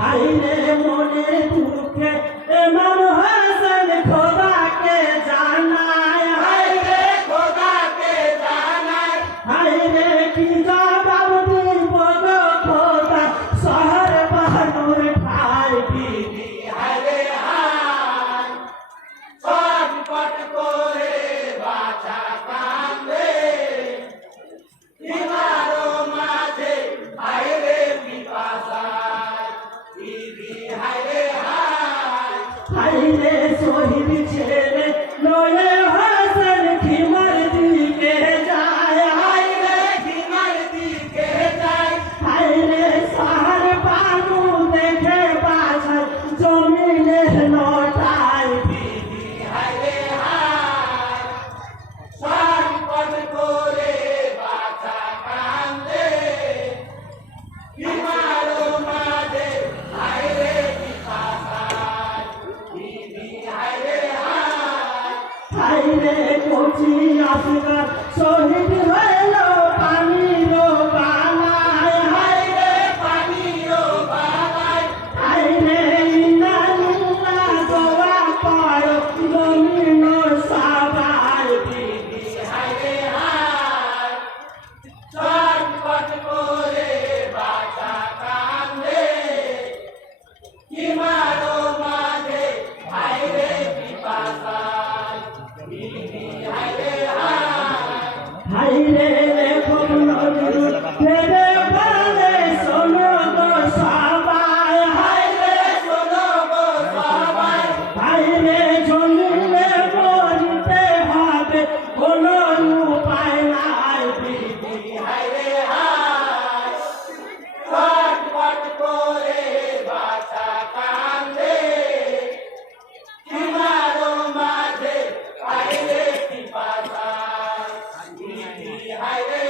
হাইরে মনের দুঃখে ইমাম হাসান খোদাকে জানায়, হাইরে খোদাকে জানায়, হাইরে কি জবাব দিব গো খোদা শহর বানুর ঠাই বিবি, হাইরে হায় ছটফট করে বাছা কান্দে ইমারো মাঝে, হাইরে পিপাসায় বিবি, হাইরে হায় হাইরে শহীদ ছেলে নয়ে হাসান খিমার দিকে যায়, হাইরে খিমার দিকে যায়, হাইরে শহর বানু দেখে বাছায় জমিনে লটায় বিবি, হাইরে হায় ছটফট করে বাছা কান্দে ইমারো মাঝে, হাইরে পিপাসায় বিবি, হাইরে হায় হাইরে কচি আসগার শহীদ হইল পানির বালায়, হাইরে পানির বালায়, হাইরে ইন্নালিল্লাহ দোয়া পড়ো মুমিন সবাই বিবি, হাইরে হায় ছটফট করে বাছা কান্দে ইমারো মাঝে, হাইরে পিপাসায় বিবি, হাইরে হায় হাইরে এখন নদীর ফেরে বলে শোনো গো সবাই, হাইরে শোনো গো সবাই, হাইরে জমিনে মরিতে হবে কোনো উপায় নাই বিবি, হাইরে হায় ছটফট করে বাছা কান্দে ইমারো মাঝে, হাইরে পিপাসায় বিবি, হাইরে